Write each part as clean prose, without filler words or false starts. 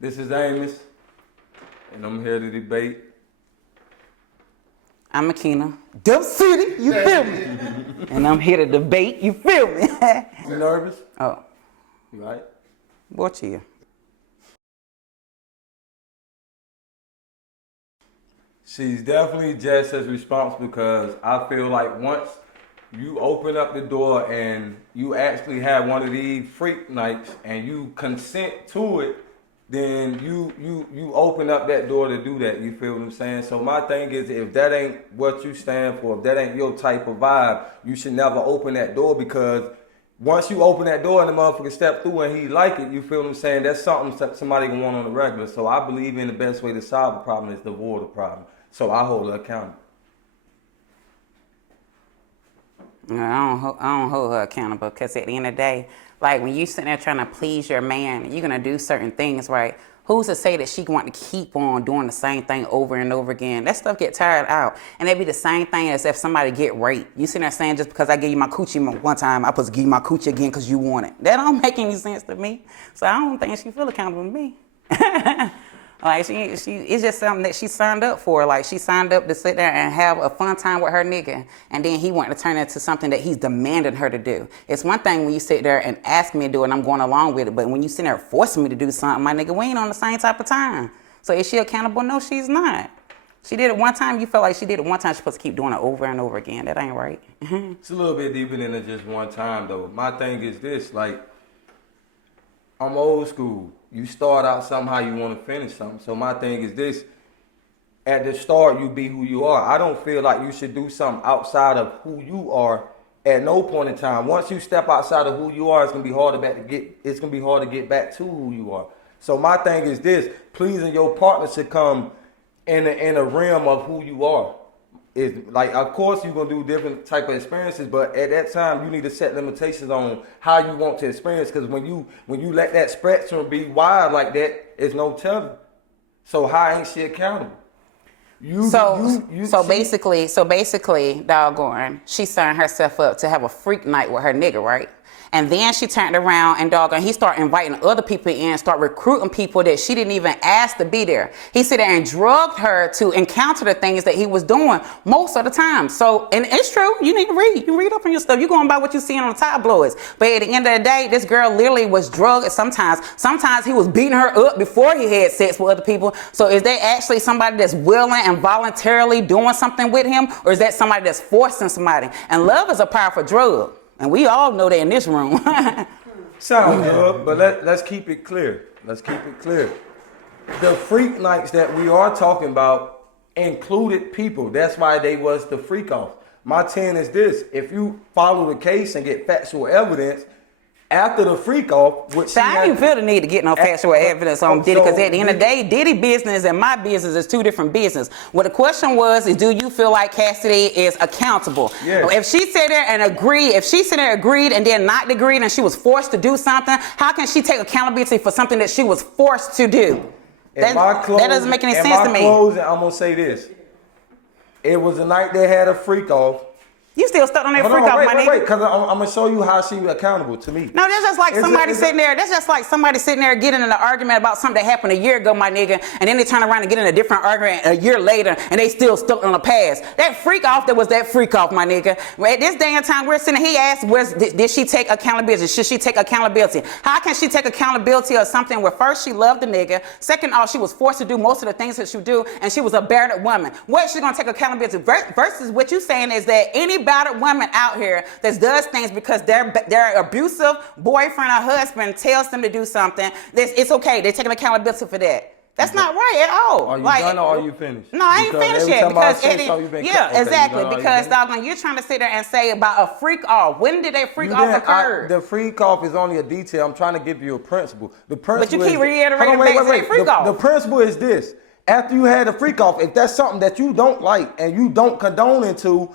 This is Amos, and I'm here to debate. I'm Akina. Dump City, you feel me? And I'm here to debate, you feel me? You nervous? Oh, You right? watch here. She's definitely just as responsible because I feel like once you open up the door and you actually have one of these freak nights and you consent to it, then you open up that door to do that. You feel what I'm saying? So my thing is, if that ain't what you stand for, if that ain't your type of vibe, you should never open that door, because once you open that door and the motherfucker step through and he like it, you feel what I'm saying? That's something somebody can want on the regular. So I believe in the best way to solve a problem is to avoid a problem. So I hold her accountable. I don't hold her accountable, because at the end of the day, like when you sitting there trying to please your man, you're gonna do certain things, right? Who's to say that she want to keep on doing the same thing over and over again? That stuff get tired out. And it'd be the same thing as if somebody get raped. You sitting there saying, just because I gave you my coochie one time, I'm supposed to give you my coochie again because you want it. That don't make any sense to me. So I don't think she feel accountable to me. Like it's just something that she signed up for. Like she signed up to sit there and have a fun time with her nigga, and then he wanted to turn it into something that he's demanding her to do. It's one thing when you sit there and ask me to do it and I'm going along with it, but when you sit there forcing me to do something, my nigga, we ain't on the same type of time. So is she accountable? No, she's not. She did it one time. You feel like she did it one time. She's supposed to keep doing it over and over again. That ain't right. It's a little bit deeper than just one time, though. My thing is this, like, I'm old school. You start out somehow, you want to finish something. So my thing is this, at the start, you be who you are. I don't feel like you should do something outside of who you are at no point in time. Once you step outside of who you are, it's gonna be hard to get back to who you are. So my thing is this, pleasing your partner should come in a realm of who you are. Is like, of course you're gonna do different type of experiences, but at that time you need to set limitations on how you want to experience, because when you let that spectrum be wide like that, it's no telling. So how ain't she accountable? So basically, doggone, she signed herself up to have a freak night with her nigga, right? And then she turned around and doggone, he started inviting other people in, start recruiting people that she didn't even ask to be there. He sit there and drugged her to encounter the things that he was doing most of the time. So, and it's true, you need to read. You read up on your stuff. You're going by what you're seeing on the tabloids. But at the end of the day, this girl literally was drugged sometimes. Sometimes he was beating her up before he had sex with other people. So is that actually somebody that's willing and voluntarily doing something with him? Or is that somebody that's forcing somebody? And love is a powerful drug. And we all know that in this room. Sounds good, but let's keep it clear. Let's keep it clear. The freak nights that we are talking about included people. That's why they was the freak off. My 10 is this. If you follow the case and get factual evidence, after the freak off, which I don't even feel the need to get no factual evidence on Diddy, because at the end of the day, Diddy business and my business is two different business. What the question was is, do you feel like Cassidy is accountable? Yes. If she sat there and agreed, and then not agreed and she was forced to do something, how can she take accountability for something that she was forced to do? That doesn't make any sense to me. I'm going to say this. It was the night they had a freak off. You still stuck on that freak off, my nigga. Wait, because I'm going to show you how she was accountable to me. No, that's just like somebody sitting there getting in an argument about something that happened a year ago, my nigga, and then they turn around and get in a different argument a year later, and they still stuck on the past. That freak off, my nigga. At this day and time we're sitting, he asked, did she take accountability? Should she take accountability? How can she take accountability of something where first she loved the nigga, second off, she was forced to do most of the things that she do, and she was a battered woman? What is she going to take accountability versus what you saying is that any battered woman out here that does things because their abusive boyfriend or husband tells them to do something, it's okay. They're taking accountability for that. That's not right at all. Are you done or are you finished? No, I ain't finished yet. Because exactly. Because doggone, you're trying to sit there and say about a freak off. When did that freak off occur? The freak off is only a detail. I'm trying to give you a principle. The principle. But you keep reiterating the freak off. The principle is this: after you had a freak off, if that's something that you don't like and you don't condone into,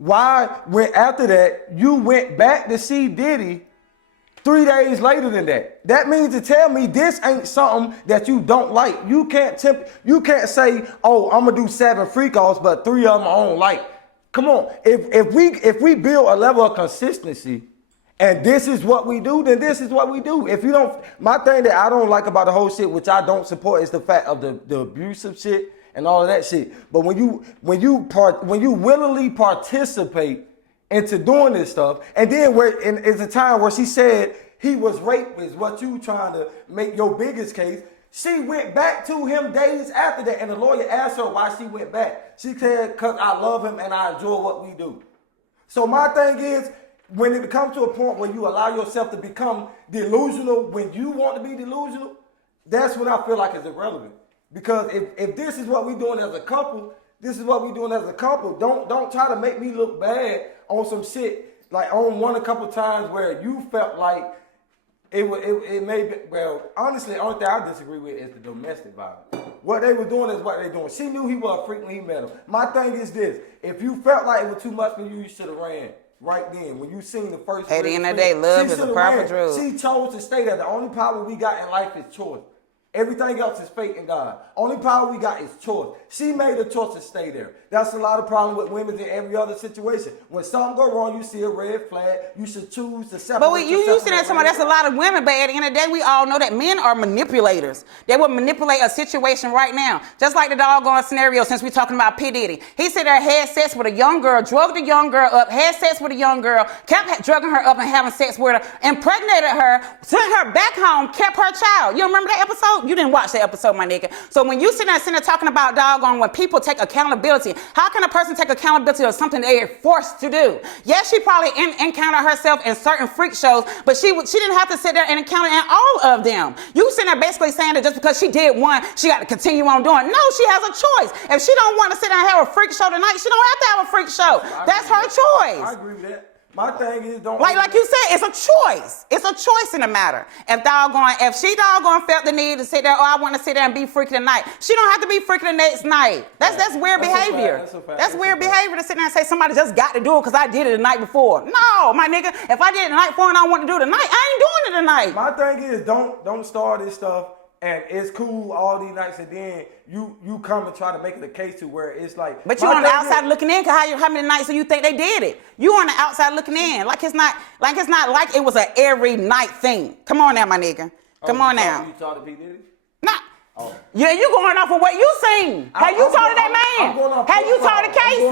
why, when after that, you went back to see Diddy 3 days later than that? That means to tell me this ain't something that you don't like. You can't say, oh, I'm gonna do 7 freak offs, but 3 of them I don't like. Come on, if we build a level of consistency and this is what we do, then this is what we do. If you don't, my thing that I don't like about the whole shit, which I don't support, is the fact of the abusive shit and all of that shit. But when you willingly participate into doing this stuff, and then it's a time where she said he was raped, is what you trying to make your biggest case. She went back to him days after that, and the lawyer asked her why she went back. She said, "Cause I love him and I enjoy what we do." So my thing is, when it comes to a point where you allow yourself to become delusional when you want to be delusional, that's when I feel like it's irrelevant. Because if this is what we're doing as a couple, don't try to make me look bad on some shit, like on one a couple times where you felt like it may be, well, honestly, the only thing I disagree with is the domestic violence. What they were doing is what they doing. She knew he was a freak when he met him. My thing is this: if you felt like it was too much for you, you should have ran right then. When you seen the first. At the end of the day, love is a proper drug. She chose to stay there. The only power we got in life is choice. Everything else is fate and God. Only power we got is choice. She made a choice to stay there. That's a lot of problem with women in every other situation. When something go wrong, you see a red flag. You should choose to separate. But you see that somebody, that's a lot of women. But at the end of the day, we all know that men are manipulators. They will manipulate a situation right now. Just like the doggone scenario, since we're talking about P. Diddy. He said there had sex with a young girl, drugged the young girl up, had sex with a young girl, kept drugging her up and having sex with her, impregnated her, sent her back home, kept her child. You remember that episode? You didn't watch that episode, my nigga. So when you sit there talking about doggone when people take accountability, how can a person take accountability of something they are forced to do? Yes, she probably encountered herself in certain freak shows, but she didn't have to sit there and encounter in all of them. You sitting there basically saying that just because she did one, she got to continue on doing. No, she has a choice. If she don't want to sit down and have a freak show tonight, she don't have to have a freak show. That's her choice. I agree with that. My thing is, like you said, it's a choice. It's a choice in the matter. If she felt the need to sit there, I want to sit there and be freaky tonight, she don't have to be freaky the next night. That's weird behavior. That's weird behavior to sit there and say somebody just got to do it because I did it the night before. No, my nigga, if I did it the night before and I want to do it tonight, I ain't doing it tonight. My thing is, don't start this stuff and it's cool all these nights, and then you come and try to make it a case to where it's like. But you on the outside looking in, cause how many nights do you think they did it? You on the outside looking in, like it's not like it was a every night thing. Come on now, my nigga. Come on now. You talked to P. Diddy? Nah. Oh. Yeah, you going off of what you seen. Have you talked to that man? Have you talked to Casey?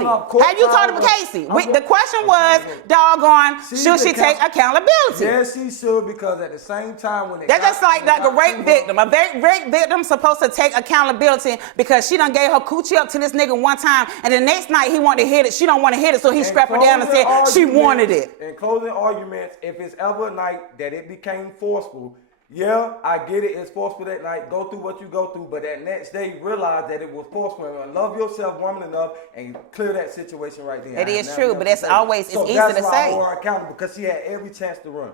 Have you talked to Casey? The question was, doggone, should she take accountability? Yes, she should, because at the same time when that's just like a rape victim. A rape victim supposed to take accountability because she done gave her coochie up to this nigga one time, and the next night he wanted to hit it. She don't want to hit it, so he strapped her down and said she wanted it. In closing arguments, if it's ever a night that it became forceful, yeah, I get it. It's forceful that night. Go through what you go through. But that next day, realize that it was forceful. And love yourself, woman, enough, and clear that situation right there. It is true, but that's always, it's easy to say. That's why I hold her accountable, because she had every chance to run.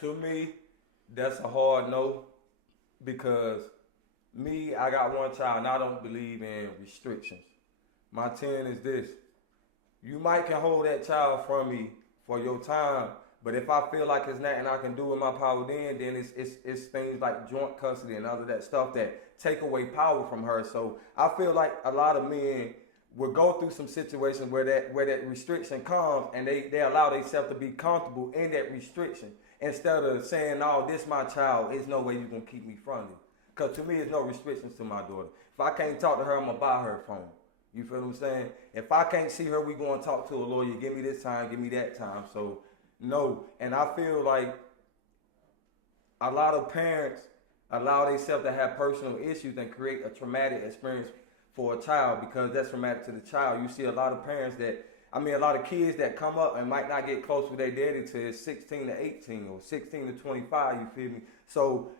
To me, that's a hard no, because I got one child, and I don't believe in restrictions. My 10 is this. You might can hold that child from me for your time, but if I feel like it's not and I can do in my power then it's things like joint custody and other that stuff that take away power from her. So I feel like a lot of men will go through some situations where that restriction comes, and they allow themselves to be comfortable in that restriction instead of saying, "No, this my child. There's no way you're gonna keep me from it." Because to me, there's no restrictions to my daughter. If I can't talk to her, I'm gonna buy her a phone. You feel what I'm saying? If I can't see her, we going to talk to a lawyer. Give me this time, give me that time. So, no. And I feel like a lot of parents allow themselves to have personal issues and create a traumatic experience for a child, because that's traumatic to the child. You see a lot of parents a lot of kids that come up and might not get close with their daddy till 16 to 18 or 16 to 25, you feel me? So,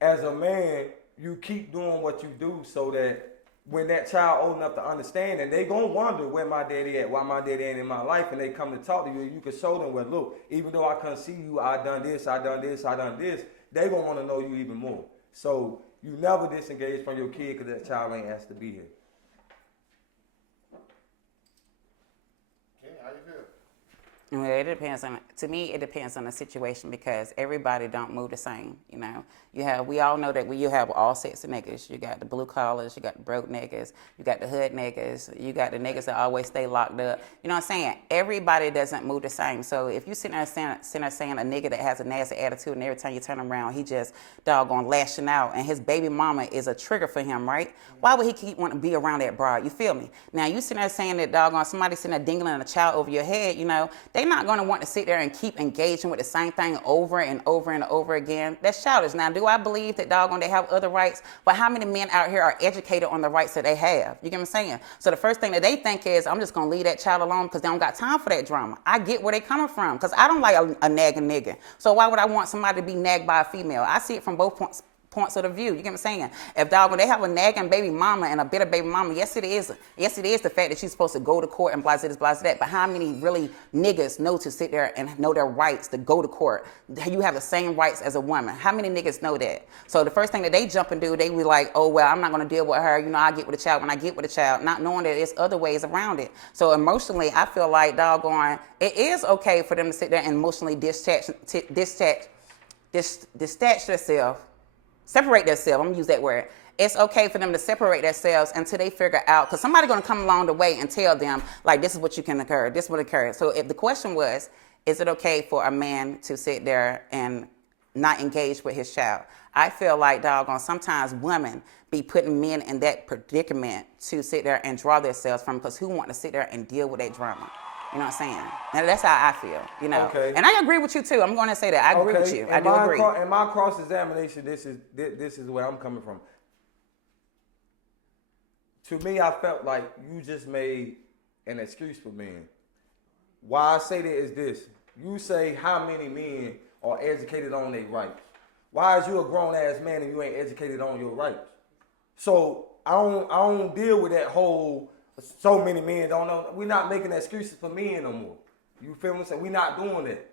as a man, you keep doing what you do so that when that child old enough to understand, and they gonna wonder where my daddy at, why my daddy ain't in my life, and they come to talk to you, you can show them, well, look, even though I couldn't see you, I done this, they gonna want to know you even more. So you never disengage from your kid because that child ain't asked to be here. Okay, how you feel? Well, it depends on To me, it depends on the situation because everybody don't move the same. You know, we all know that you have all sets of niggas. You got the blue collars, you got the broke niggas, you got the hood niggas, you got the niggas that always stay locked up. You know what I'm saying? Everybody doesn't move the same. So if you sitting there saying a nigga that has a nasty attitude and every time you turn around, he just doggone lashing out and his baby mama is a trigger for him, right? Why would he keep wanting to be around that broad? You feel me? Now you sitting there saying that doggone somebody sitting there dingling a child over your head, you know, they not going to want to sit there and keep engaging with the same thing over and over and over again. That's childish. Now, do I believe that doggone they have other rights? But how many men out here are educated on the rights that they have? You get what I'm saying? So the first thing that they think is, I'm just going to leave that child alone because they don't got time for that drama. I get where they coming from because I don't like a nagging nigga. So why would I want somebody to be nagged by a female? I see it from both points of the view. You get what I'm saying? If when they have a nagging baby mama and a bitter baby mama, yes it is the fact that she's supposed to go to court and blah this, blah that. But how many really niggas know to sit there and know their rights to go to court? You have the same rights as a woman. How many niggas know that? So the first thing that they jump and do, they be like, oh well, I'm not gonna deal with her. You know, I get with a child when I get with a child, not knowing that there's other ways around it. So emotionally, I feel like it is okay for them to sit there and emotionally detach themselves. Separate themselves. I'm gonna use that word. It's okay for them to separate themselves until they figure out, because somebody's gonna come along the way and tell them, like, this is what you can occur, this would occur. So if the question was, is it okay for a man to sit there and not engage with his child? I feel like, sometimes women be putting men in that predicament to sit there and draw themselves from, because who want to sit there and deal with that drama? You know what I'm saying? Now that's how I feel, you know. Okay. And I agree with you too. I'm going to say that. I agree with you. I do agree. In my cross-examination, this is where I'm coming from. To me, I felt like you just made an excuse for men. Why I say that is this. You say how many men are educated on their rights. Why is you a grown-ass man and you ain't educated on your rights? So I don't deal with that whole... So many men don't know. We're not making excuses for men no more. You feel me? So we're not doing that.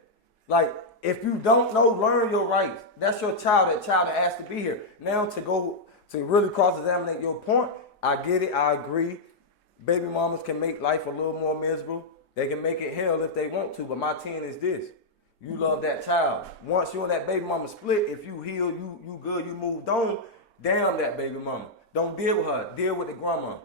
Like, if you don't know, learn your rights. That's your child. That child that asked to be here. Now to really cross-examine your point, I get it. I agree. Baby mamas can make life a little more miserable. They can make it hell if they want to. But my 10 is this. You love that child. Once you and that baby mama split, if you heal, you good, you moved on, damn that baby mama. Don't deal with her. Deal with the grandma.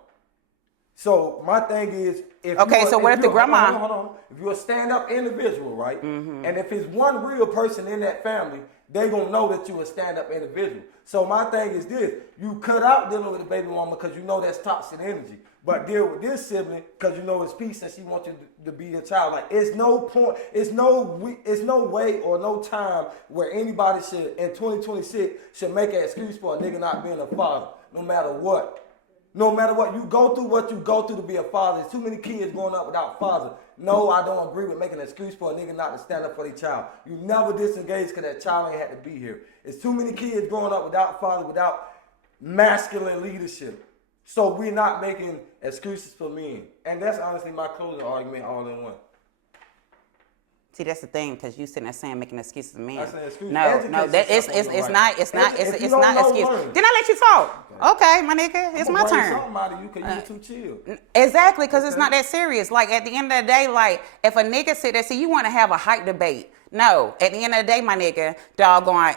So my thing is, hold on. If you're a stand-up individual, right? Mm-hmm. And if it's one real person in that family, they gonna know that you're a stand-up individual. So my thing is this: you cut out dealing with the baby mama because you know that's toxic energy, but deal with this sibling because you know it's peace and she wants you to be your child. Like, it's no point, it's no way or no time where anybody should in 2026 should make an excuse for a nigga not being a father, no matter what. No matter what, you go through what you go through to be a father. There's too many kids growing up without father. No, I don't agree with making an excuse for a nigga not to stand up for their child. You never disengage because that child ain't had to be here. There's too many kids growing up without father, without masculine leadership. So we're not making excuses for men. And that's honestly my closing argument all in one. See, that's the thing, because you sitting there saying making excuses for men. That's an excuse. No, it's not excuse. Then I let you talk. Okay, my nigga, it's my turn. Something out of you because you're too chill. Exactly, because it's not that serious. Like, at the end of the day, like, if a nigga sit there, see, you want to have a hype debate. No, at the end of the day, my nigga,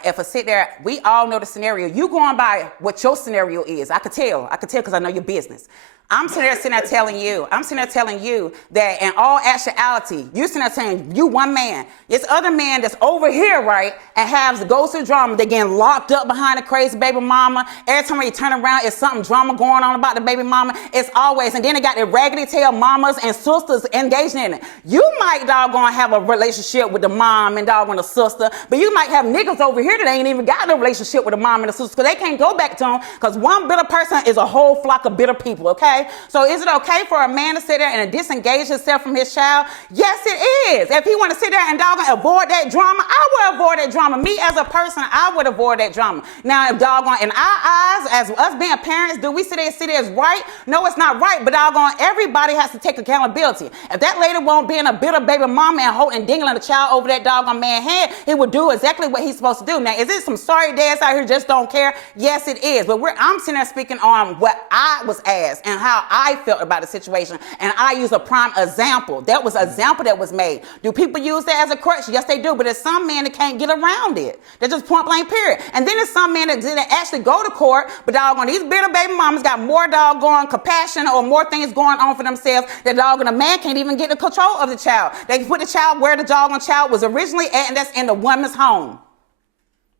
if I sit there, we all know the scenario. You going by what your scenario is. I could tell because I know your business. I'm sitting there telling you that in all actuality, you sitting there saying you one man. This other man that's over here, right, and goes through drama. They getting locked up behind a crazy baby mama. Every time you turn around, it's something drama going on about the baby mama. It's always, and then they got their raggedy tail mamas and sisters engaged in it. You might have a relationship with the mom and the sister, but you might have niggas over here that ain't even got no relationship with the mom and the sister because they can't go back to them because one bitter person is a whole flock of bitter people, okay? So is it okay for a man to sit there and disengage himself from his child? Yes, it is. If he want to sit there and avoid that drama, I would avoid that drama. Me as a person, I would avoid that drama. Now, if in our eyes, as us being parents, do we sit there and see it as right? No, it's not right, but everybody has to take accountability. If that lady won't be in a bitter baby mama and dingling the child over that doggone man's head, he would do exactly what he's supposed to do. Now, is it some sorry dads out here just don't care? Yes, it is. But I'm sitting there speaking on what I was asked and how I felt about the situation, and I use a prime example. That was an example that was made. Do people use that as a crutch? Yes, they do. But there's some men that can't get around it. They're just point blank, period. And then there's some men that didn't actually go to court, but doggone these bitter baby mamas got more doggone compassion or more things going on for themselves that doggone a man can't even get the control of the child. They put the child where the doggone child was originally at, and that's in the woman's home.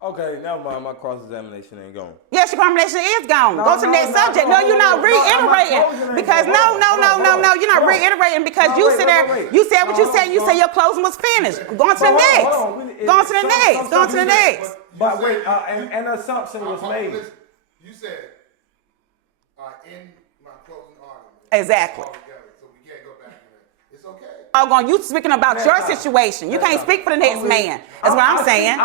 Okay, never mind. My cross-examination ain't going. Yes, your combination is gone. Go to the next subject. No, you're not reiterating. Because you're not reiterating because you sit there, you said what you said, you said your closing was finished. Going to the next. Going to the next. Going to the next. But wait, an assumption was made. Listen, you said, in my closing argument. Exactly. So we can't go back to that. It's okay. You speaking about your situation. You can't speak for the next man. That's what I'm saying.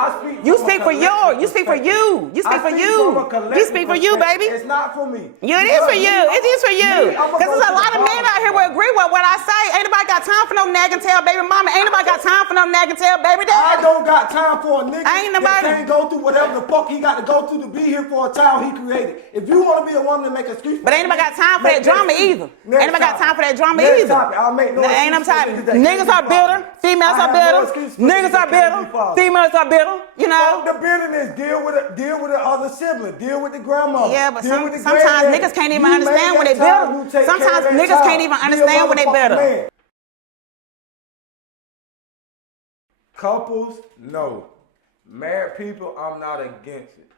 You speak for yours. You speak for you. You speak for you. You speak for you, baby. It's not for me. It is for you. It is for you. Because there's a lot of men out here will agree with what I say. Ain't nobody got time for no nag and tell baby mama. Ain't nobody got time for no nag and tell baby daddy. I don't got time for a nigga Ain't nobody that can't go through whatever the fuck he got to go through to be here for a child he created. If you want to be a woman to make excuse, But ain't nobody got time for that drama either. Ain't nobody got time for that drama either. I'll make no Ain't no time. excuses. Niggas are bitter. Females are bitter. Niggas are bitter. Females are bitter. You know. Fuck the bitterness. Deal with the other sibling. Deal with the grandma. Yeah, but Deal with the sometimes granddaddy. niggas can't even You understand made when they that child, bitter. you take Sometimes care of that niggas child. can't even Be a understand when they motherfucking bitter. man. Couples, no. Married people, I'm not against it.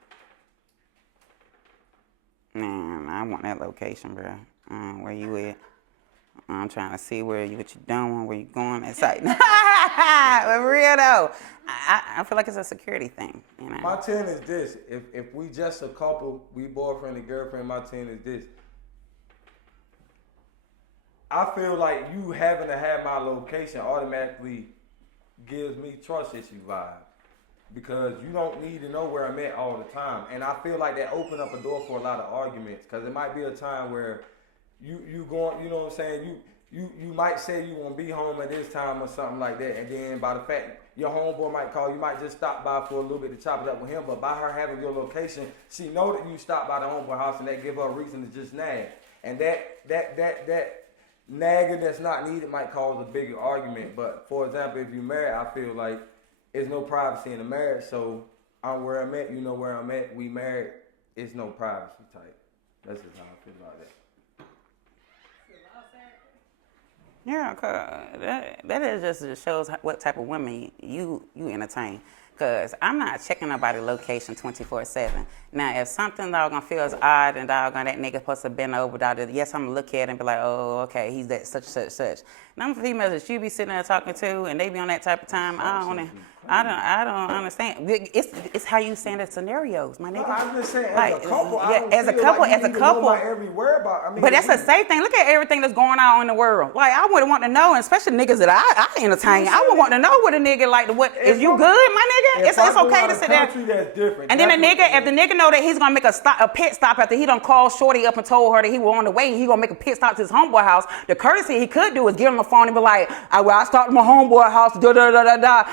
Man, I want that location, bro. Where you at? I'm trying to see what you doing, where you going. It's like, but for real though, I feel like it's a security thing. You know? My 10 is this. If we just a couple, we boyfriend and girlfriend, my 10 is this. I feel like you having to have my location automatically gives me trust issue vibes. Because you don't need to know where I'm at all the time. And I feel like that opened up a door for a lot of arguments. Because it might be a time where you going, you know what I'm saying, you might say you want to be home at this time or something like that. And then by the fact your homeboy might call, you might just stop by for a little bit to chop it up with him. But by her having your location, she know that you stopped by the homeboy house and that give her a reason to just nag. And that nagging that's not needed might cause a bigger argument. But for example, if you're married, I feel like there's no privacy in the marriage, so I'm where I'm at, you know where I'm at, we married, it's no privacy type. That's just how I feel about that. Yeah, cause that is just shows what type of women you entertain. Cause I'm not checking nobody's location 24/7. Now, if something doggone feels odd and doggone that nigga supposed to bend over, yes, I'm gonna look at it and be like, oh, okay, he's that such. Them females that you be sitting there talking to and they be on that type of time, I don't understand. It's how you saying the scenarios, my nigga. No, I'm just saying, like, as a couple, as a couple. Every word about. I mean, But that's the same thing. Look at everything that's going on in the world. Like, I would want to know, and especially niggas that I entertain. I would want to know what a nigga like. Is you good, my nigga? It's okay to sit there. That's different. And then if the nigga know that he's gonna make a pit stop after he done called Shorty up and told her that he was on the way, he gonna make a pit stop to his homeboy house. The courtesy he could do is give him a phone and be like, I stopped at my homeboy house,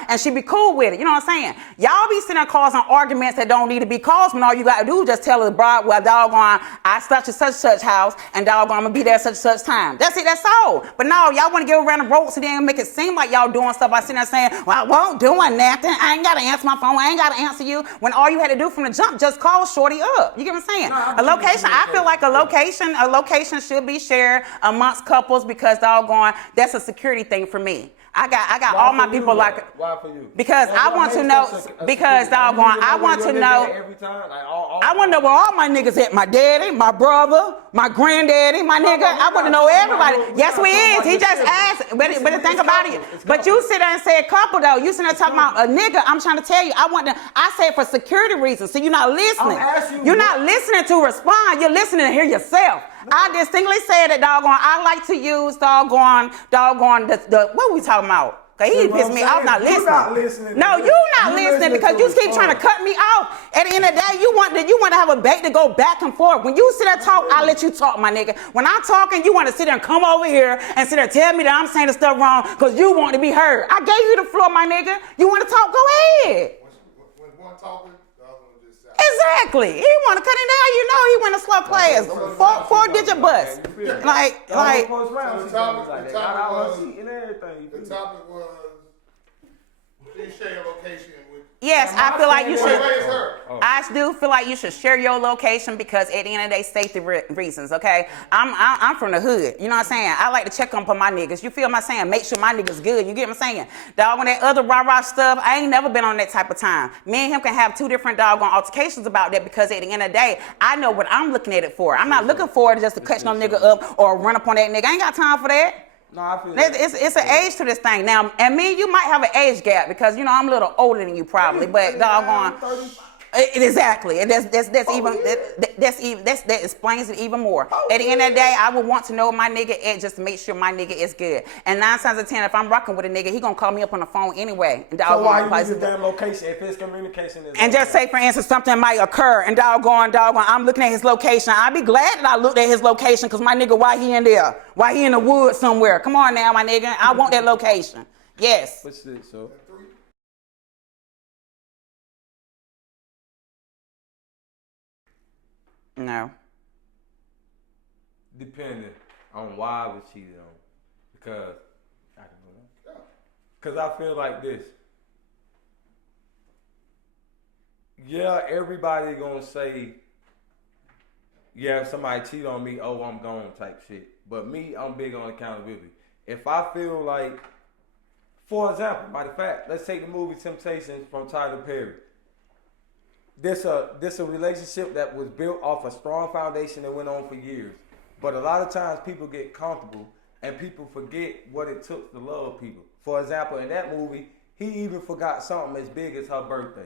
and she be cool with it. You know what I'm saying? Y'all be sitting there causing arguments that don't need to be caused when all you gotta do is just tell the bride, well, doggone, I stopped at such house, and doggone, I'm gonna be there such time. That's it, that's all. But no, y'all wanna give around the ropes and then make it seem like y'all doing stuff by sitting there saying, well, I won't doing nothing. I ain't gotta answer my phone. I ain't gotta answer you. When all you had to do from the jump, just call Shorty up. You get what I'm saying? A location, I feel like a location should be shared amongst couples because doggone, that's a security thing for me. I got all my people like. Why for you? Because I want to know. Because doggone, I want to know. Every time, like I want to know where all my niggas at. My daddy, my brother, my granddaddy, my nigga. I want to know everybody. Yes, we is. He just asked. But think about it. But you sit there and say a couple though. You sit there talking about a nigga. I'm trying to tell you. I said for security reasons. So you're not listening. You're not listening to respond. You're listening to hear yourself. I distinctly said that doggone. I like to use doggone. The what are we talking about? He pissed me off not listening. You're not listening. No, you're not listening because you keep trying to cut me off. At the end of the day, you want to have a bait to go back and forth. When you sit there talk, I let you talk, my nigga. When I'm talking, you want to sit there and come over here and sit there and tell me that I'm saying the stuff wrong because you want to be heard. I gave you the floor, my nigga. You want to talk? Go ahead. When one talking, the other one just sounds. Exactly. He want to cut him down. You know he went to slow class. Four-digit bus. Like. So the topic everything. the topic was, please share your location with. Yes, I feel like you Wait, should. it's her. I do feel like you should share your location because at the end of the day, safety reasons, okay? I'm from the hood, you know what I'm saying? I like to check up on my niggas. You feel what I'm saying? Make sure my niggas good, you get what I'm saying? Dog, on that other rah-rah stuff, I ain't never been on that type of time. Me and him can have two different doggone altercations about that because at the end of the day, I know what I'm looking at it for. I'm not looking for it just to catch no nigga up or run up on that nigga. I ain't got time for that. No, I feel that. It's an age to this thing now, and me, you might have an age gap because you know I'm a little older than you probably, but doggone. Exactly, and that explains it even more. At the end of the day, I would want to know my nigga at just to make sure my nigga is good. And 9 times out of 10, if I'm rocking with a nigga, he gonna call me up on the phone anyway. And So why you use the damn location if his communication is? and just say, for instance, something might occur, and doggone, I'm looking at his location. I'd be glad that I looked at his location, because my nigga, why he in there? Why he in the woods somewhere? Come on now, my nigga. I want that location. Yes. What's it, so? No. Depending on why I was cheated on. Because I feel like this. Yeah, everybody gonna say, yeah, if somebody cheat on me, oh, I'm gone type shit. But me, I'm big on accountability. If I feel like, for example, by the fact, let's take the movie Temptations from Tyler Perry. This a relationship that was built off a strong foundation that went on for years. But a lot of times people get comfortable and people forget what it took to love people. For example, in that movie, he even forgot something as big as her birthday.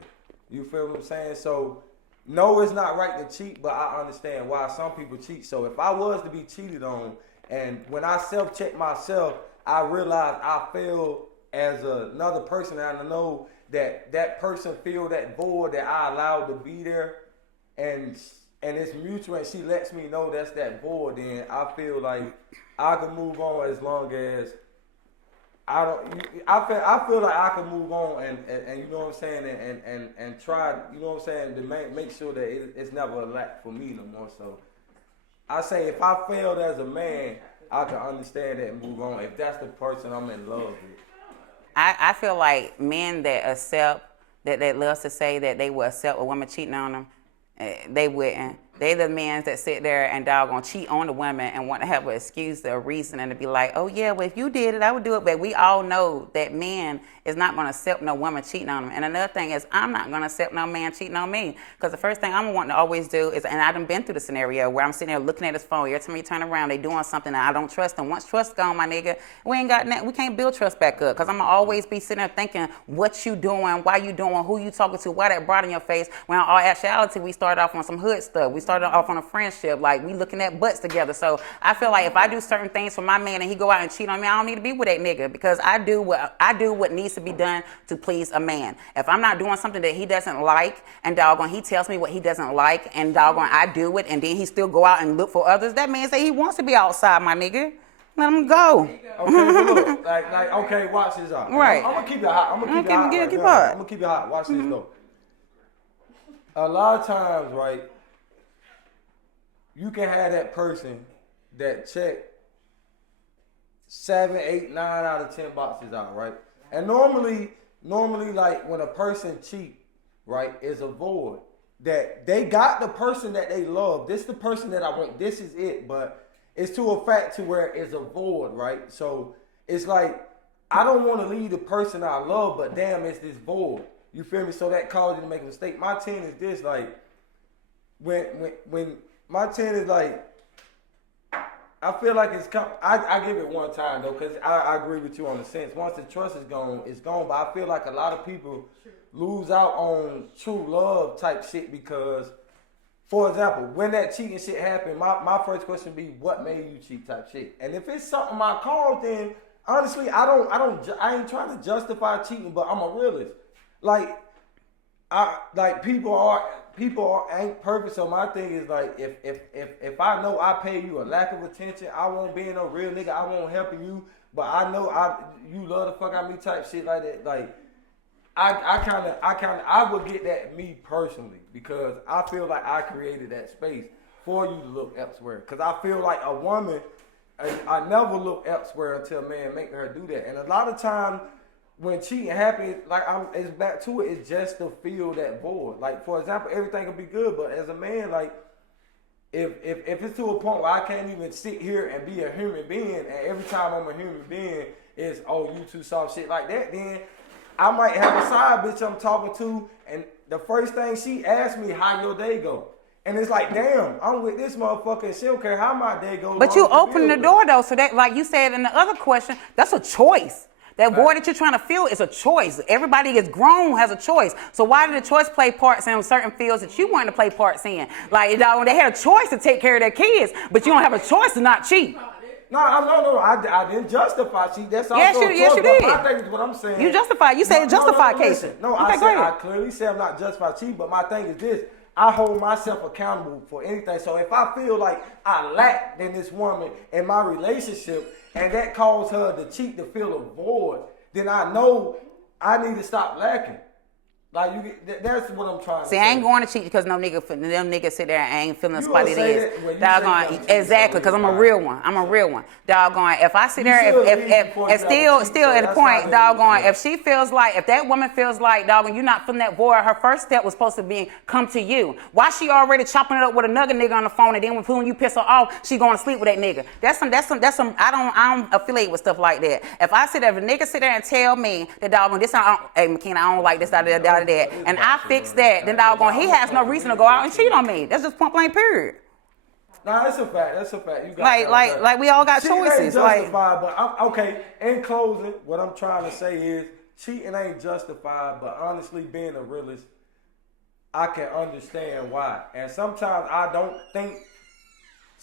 You feel what I'm saying? So, no, it's not right to cheat, but I understand why some people cheat. So if I was to be cheated on, and when I self-check myself, I realized I failed as another person, and I know that person feel that void that I allowed to be there, and it's mutual, and she lets me know that's that void, then I feel like I can move on as long as I feel like I can move on and you know what I'm saying, and try, you know what I'm saying, to make sure that it's never a lack for me no more. So I say if I failed as a man, I can understand that and move on if that's the person I'm in love with. I feel like men that accept, that loves to say that they will accept a woman cheating on them, they wouldn't. They the men that sit there and doggone cheat on the women and want to have an excuse or a reason and to be like, oh yeah, well if you did it, I would do it. But we all know that men is not going to accept no woman cheating on them. And another thing is, I'm not going to accept no man cheating on me. Because the first thing I'm wanting to always do is, and I done been through the scenario where I'm sitting there looking at his phone. Every time he turn around, they doing something that I don't trust them. Once trust gone, my nigga, we can't build trust back up. Because I'm going to always be sitting there thinking what you doing, why you doing, who you talking to, why that brought in your face. When in all actuality, we started off on some hood stuff. We started off on a friendship. Like, we looking at butts together. So I feel like if I do certain things for my man and he go out and cheat on me, I don't need to be with that nigga. Because I do what needs to be done to please a man. If I'm not doing something that he doesn't like, and doggone, he tells me what he doesn't like, and doggone, I do it, and then he still go out and look for others, that man say he wants to be outside, my nigga. Let him go. Okay, look, okay, watch this out. Right. I'm gonna keep it hot. I'm gonna keep it hot. Keep right hot. I'm gonna keep it hot. Watch this though. A lot of times, right, you can have that person that check 7, 8, 9 out of 10 boxes out, right? And normally, like when a person cheat, right, is a void that they got the person that they love. This is the person that I want. This is it. But it's to a fact to where it's a void, right? So it's like I don't want to leave the person I love, but damn, it's this void. You feel me? So that caused you to make a mistake. My 10 is this, like when my 10 is like. I feel like I give it one time though, because I agree with you on the sense. Once the trust is gone, it's gone. But I feel like a lot of people lose out on true love type shit because, for example, when that cheating shit happened, my first question would be, what made you cheat type shit? And if it's something I caused, then honestly, I ain't trying to justify cheating, but I'm a realist. People ain't perfect, so my thing is like if I know I pay you a lack of attention, I won't be no real nigga, I won't helping you, but I know you love the fuck out of me type shit like that. Like I would get that me personally because I feel like I created that space for you to look elsewhere. Because I feel like a woman, I never look elsewhere until a man make her do that. And a lot of times when cheating happens, like it's back to it. It's just to fill that void. Like for example, everything will be good, but as a man, like if it's to a point where I can't even sit here and be a human being, and every time I'm a human being, it's you too soft, shit like that, then I might have a side bitch I'm talking to, and the first thing she asks me, how your day go? And it's like, damn, I'm with this motherfucker and she don't care how my day goes. But you open the door though, so that, like you said in the other question, that's a choice. That void that you're trying to fill is a choice. Everybody is grown, has a choice. So why did the choice play parts in certain fields that you wanted to play parts in? Like, they had a choice to take care of their kids, but you don't have a choice to not cheat. No, I didn't justify cheat. That's also yes, you did. My thing is what I'm saying. You justify. You say justified case. No, Okay, I clearly said I'm not justified cheat, but my thing is this. I hold myself accountable for anything. So if I feel like I lack in this woman in my relationship and that caused her to cheat to fill a void, then I know I need to stop lacking. Like that's what I'm trying to say. See, I ain't going to cheat because them niggas sit there and ain't feeling the You spot gonna it say is. that when you Doggone, say exactly, because I'm a real one. I'm a real one. Doggone, if I sit there, if still at a point, doggone, if she feels like, if that woman feels like, doggone, you're not feeling that void, her first step was supposed to be come to you. Why she already chopping it up with another nigga on the phone, and then when you piss her off, she going to sleep with that nigga? That's some. I don't affiliate with stuff like that. If I sit there, if a nigga sit there and tell me that doggone hey McKenna, I don't like this, that, and I fix that, then doggone, he has no reason to go out and cheat on me. That's just point blank period. Nah, that's a fact. That's a fact. You got like we all got choices. Ain't justified, but okay. In closing, what I'm trying to say is cheating ain't justified, but honestly, being a realist, I can understand why. And sometimes I don't think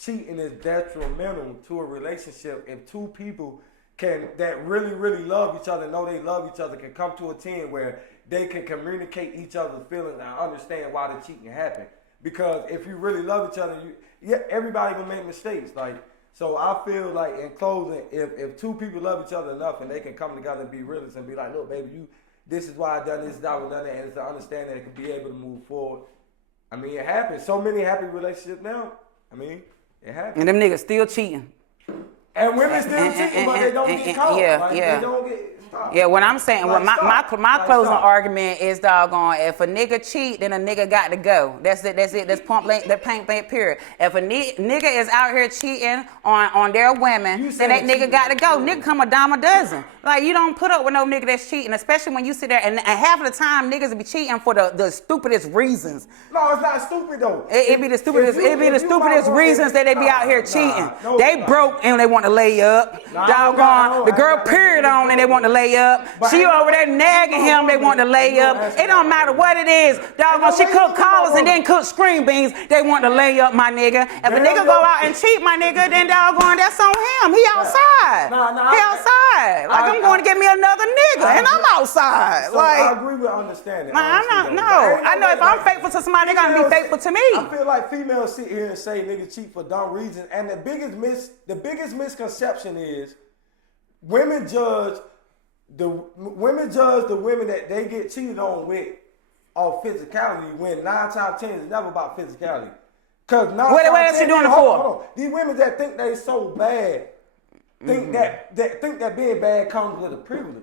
cheating is detrimental to a relationship if two people that really, really love each other, know they love each other, can come to a 10 where they can communicate each other's feelings and understand why the cheating happened. Because if you really love each other, everybody gonna make mistakes. Like, so I feel like in closing, if two people love each other enough and they can come together and be realists and be like, look, baby, this is why I done this, that was done that, and it's to understand that it could be able to move forward. I mean, it happens. So many happy relationships now. I mean, it happens. And them niggas still cheating. And women still cheating, but they don't get caught. They don't get stopped. Yeah, what I'm saying, my closing argument is doggone, if a nigga cheat, then a nigga got to go. That's it. That's point blank, the paint blank period. If a nigga is out here cheating on their women, then that nigga got to go. Nigga come a dime a dozen. Like, you don't put up with no nigga that's cheating, especially when you sit there and half of the time niggas be cheating for the stupidest reasons. No, it's not stupid though. It be the stupidest reasons that they be out here cheating. They broke and they want to lay up. Doggone, the girl period on and they want to lay up. She over there nagging him, they want to lay up. It don't matter what it is. Doggone, she cook collars and then cook screen beans. They want to lay up, my nigga. If a nigga go out and cheat, my nigga, then doggone, that's on him. He outside. He outside. Like, I'm going to get me another nigga and I'm outside. So like, I agree with understanding. I know if I'm faithful to somebody, they're going to be faithful to me. I feel like females sit here and say niggas cheat for dumb reasons, and the biggest misconception is women judge the women that they get cheated on with off physicality, when 9 times out of 10 it's never about physicality. Cause what else you doing it for? These women that think they so bad think that being bad comes with a privilege.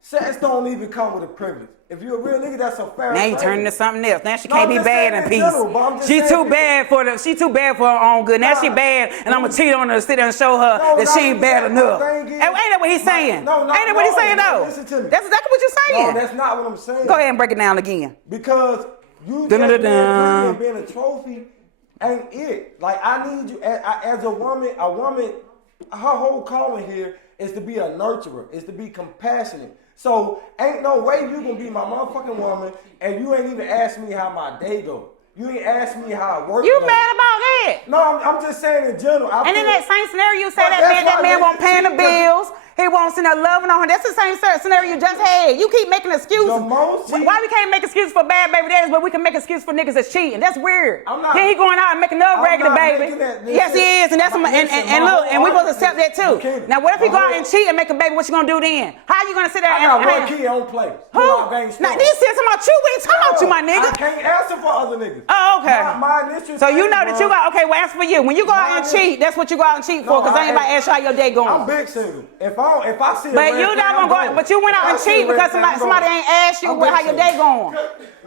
Sex don't even come with a privilege. If you're a real nigga, that's a fair Now you thing. turning to something else. Now she can't be bad in peace. She She too bad for her own good. Now she bad, and I'm gonna cheat on her, sit there and show her that she ain't bad enough. Ain't that what he's saying? Ain't that what he's saying though? Listen to me. That's exactly what you're saying. No, that's not what I'm saying. Go ahead and break it down again. Because you just being a trophy ain't it. Like, I need you as a woman, her whole calling here is to be a nurturer, is to be compassionate. So ain't no way you gonna be my motherfucking woman and you ain't even ask me how my day go. You ain't ask me how I work. You mad about that? No, I'm just saying in general. And in that same scenario, you say that man won't pay the bills. He won't send her loving on her. That's the same scenario you just had. You keep making excuses. The most Why we can't make excuses for bad baby daddies, but we can make excuses for niggas that's cheating? That's weird. I'm not- Then he going out and making another I'm regular not baby. making that- Yes, he is, and that's listen, and my look, and we whole supposed to accept that too. Okay. Now, what if he My go out whole- and cheat and make a baby? What you gonna do then? How you gonna sit there I got one and kid on play. who? Pull-out gang Now, store. these still talking about you. We ain't talking about you, my nigga. I can't answer for other niggas. Oh, okay. My initial So you thing know that you was- got, okay, well, answer for you. When you go out My and initial- cheat, that's what you go out and cheat for, No, because I ain't about to ask you how your day going. I'm big single. If I see a But red you flag, not I'm gonna go, going. but you went If out I and see a cheat red because flag, I'm somebody going. ain't asked you I'm how big your day single. going.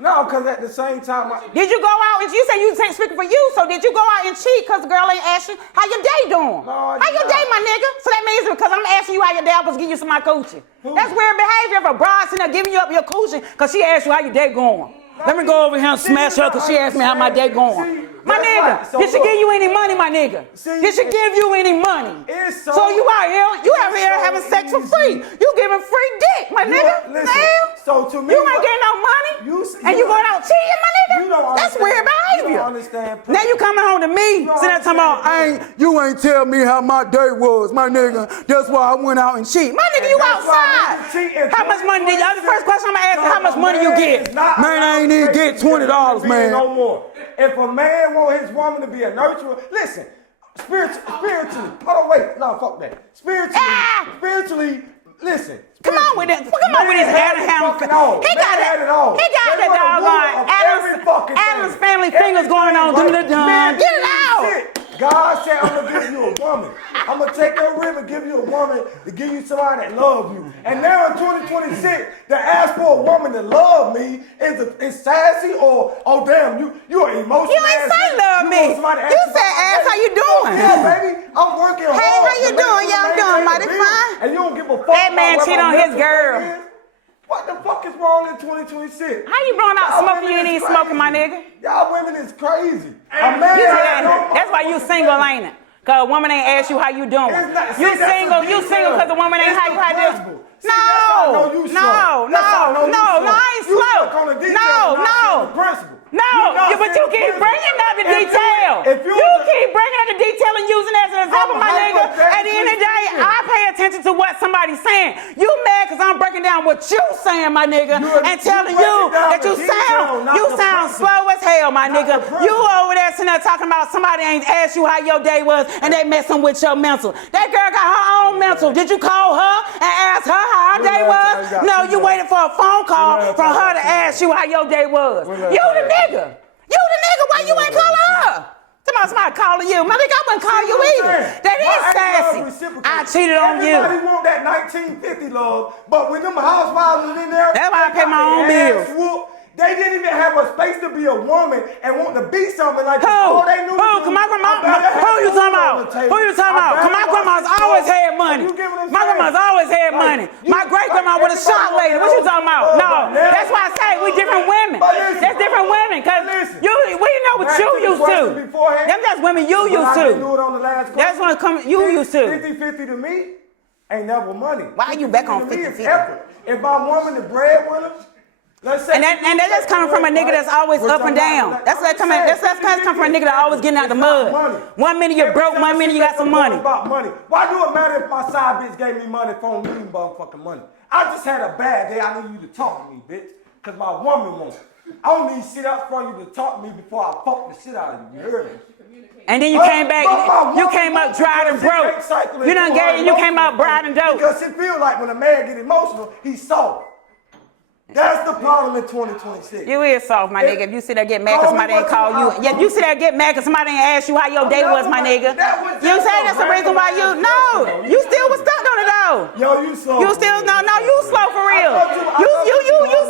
No, because at the same time, Did you go out and you say you ain't speaking for you? So did you go out and cheat because the girl ain't asked you how your day doing? No, I how did your not. day, my nigga? So that means because I'm asking you how your day, I'm supposed to give you some of my coochie. That's weird behavior if a bride sitting there giving you up your coochie because she asked you how your day going. Let me go over here and smash her because she asked me how my day going. My that's nigga, right. So did she look. give you any money, my nigga? See, Did she give you any money? It's so- So you out here so having sex for easy. free. You giving free dick, my nigga. listen, Damn. so to me, You ain't what- getting no money. And you don't- going out cheating, my nigga? You don't That's understand- weird behavior. You don't understand. Now you coming home to me, don't sitting there talking about, understand. you ain't tell me how my day was, my nigga. That's why I went out and cheat. My nigga, you That's why outside. niggas cheat in How much money did you? The first question I'm gonna ask is how much money you Man get? is not Man, I ain't allowed even to get be $20, a man. No more. If a man want his woman to be a nurturer, listen, spiritually, hold on, wait, no, fuck that. Spiritually, listen. Come on with it. Come on with his Adam He got it all. He got They the want the doggone ruler of every fucking Adam's thing. family fingers going on. Everything, Dun-dun-dun. right? Get it out. Shit. God said, I'm gonna give you a woman. I'm gonna take your rib and give you a woman to give you somebody that loves you. And now in 2026, to ask for a woman to love me is sassy or, oh damn, you are emotional. You ain't say love me. You said ask how you doing. Yeah, baby, I'm working hard. Hey, how you to make doing? sure Yeah, I'm you doing maintain mighty the bills, fine. And you don't give a fuck That man about cheat what on my his mental girl. state is. What the fuck is wrong in 2026? How you blowing out Y'all smoking? women You ain't is even smoking, my crazy. nigga. Y'all women is crazy. A man You has said no that's why you single, ain't it? Cause a woman ain't asked you how you doing. It's not- see, You that's single, a you detail. single cause the woman ain't It's how you the how you. principle. See, that's how I know you slow. That's how I know you slow. I ain't You slow. stuck on the detail and not seeing the principle. No, You not but seeing you the keep principle. bringing up the If you- detail. if you You was a- keep bringing up the detail and using it as an example, I'm my nigga. At the end of the day, hypothetically I pay attention to what somebody's saying. You mad because I'm breaking down what you saying, my nigga, and telling breaking you down that the you detail, not the principle. slow as hell, my Not nigga. the principle. You over there sitting there talking about somebody ain't asked you how your day was and they messing with your mental. That girl got her own mental. Did you call her and ask her how her day was? No, you waited for a phone call from her to ask you how your day was. You the nigga. You the nigga, why you ain't calling her? Somebody calling you. My nigga, I wouldn't call you either. That is sassy. I cheated on you. Everybody want that 1950 love, but when them housewives was in there, That's why I pay my own bills. bills. They didn't even have a space to be a woman and want to be something like Who? all they knew. Who? to do, Cause my grandma. I better have Who you food talking on about? the table. Who you talking I about? Cause better my watch grandma's the always show. had money. You get what I'm My saying? grandma's always had Like, money. you- My great grandma like, would have shot everybody later. What you talking about? want No, that love, that's why I say we different women. But listen, That's different women. Cause listen. we know what Back you to the used to. question beforehand. Them just women you But used I didn't do to. it on the last That's question. what you used to. 50-50 to me ain't never money. Why you back on 50-50 to me is 50-50? effort. If my woman the breadwinner, let's say And that just coming from a nigga that's always up and down. That's what coming. That's come from a nigga that always getting out the mud. 1 minute you're broke, 1 minute you got some money. About money. Why do it matter if my side bitch gave me money if I don't need motherfucking money? I just had a bad day. I need you to talk to me, bitch, cause my woman won't. I don't need shit up from you to talk to me before I fuck the shit out of you. You heard me? And then you came back. You came up dry and broke. You done gave. You came up bright and dope. Because it feel like when a man get emotional, he's soft. That's the problem in 2026. You is soft, my nigga. If you sit there get mad because somebody ain't call you. Yeah, you sit there get mad because somebody ain't ask you how your day was, my nigga. You say that's the reason why you. No, you still was stuck on it though. Yo, you slow. You still no, you slow for real. You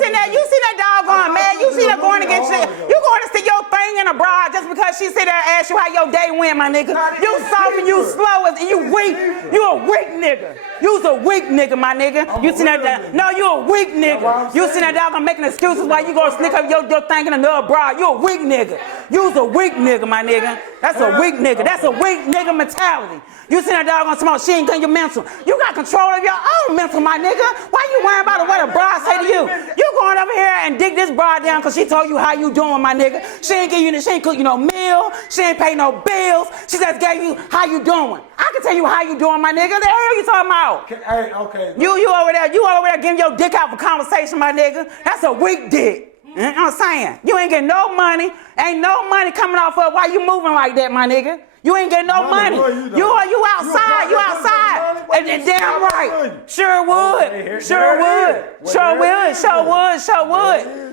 sitting there doggone man. You see that going against you. You going to stick your thing in a bra just because she sit there and ask you how your day went, my nigga. You soft and you slow and you weak. You a weak nigga. You's a weak nigga, my nigga. You sitting there. No, you a weak nigga. You sitting there doggone making excuses why you gonna sneak up your thing in another bra. You a weak nigga. You's a weak nigga, my nigga. That's a weak nigga. That's a weak nigga mentality. You sitting there doggone small, she ain't got your mental. You got control of your own mental, my nigga. Why you worrying about what a bra say to you? You going over here and dig this bra down because she told you how you doing, my nigga. She ain't cook you you no meal. She ain't pay no bills. She just gave you how you doing. I can tell you how you doing, my nigga. The hell you talking about? Hey, okay. You over there giving your dick out for conversation, my nigga. That's a weak dick. You know what I'm saying? You ain't getting no money. Ain't no money coming off of why you moving like that, my nigga. You ain't getting no money. You outside. You outside. And damn right. Sure would.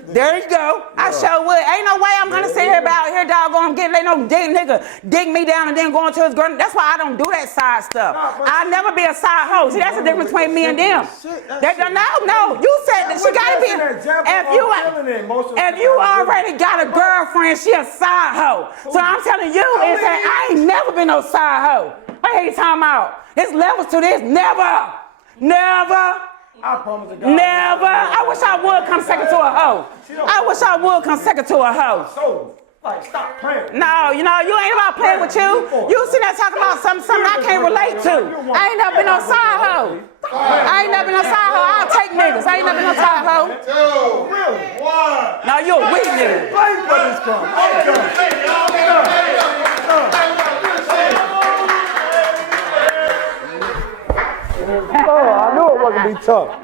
There you go. I sure would. Ain't no way I'm gonna sit here about here, doggone, getting let no dick nigga dig me down and then going to his girl. That's why I don't do that side stuff. I'll never be a side hoe. See, that's the difference between me and them. No. You said that she gotta be. If you already got a girlfriend, she a side hoe. So I'm telling you is that I ain't never been no side hoe. What are you talking about? There's levels to this. Never. I promise to God. Never. I wish I would come second to a hoe. I wish I would come second to a hoe. So, like, stop playing. No, you ain't about playing with you. You sitting there talking about something I can't relate to. I ain't never been no side hoe. I'll take niggas. I ain't never been no side hoe. 2, 1. No, you a weak nigga. Play for this crumb. I knew it wasn't gonna be tough.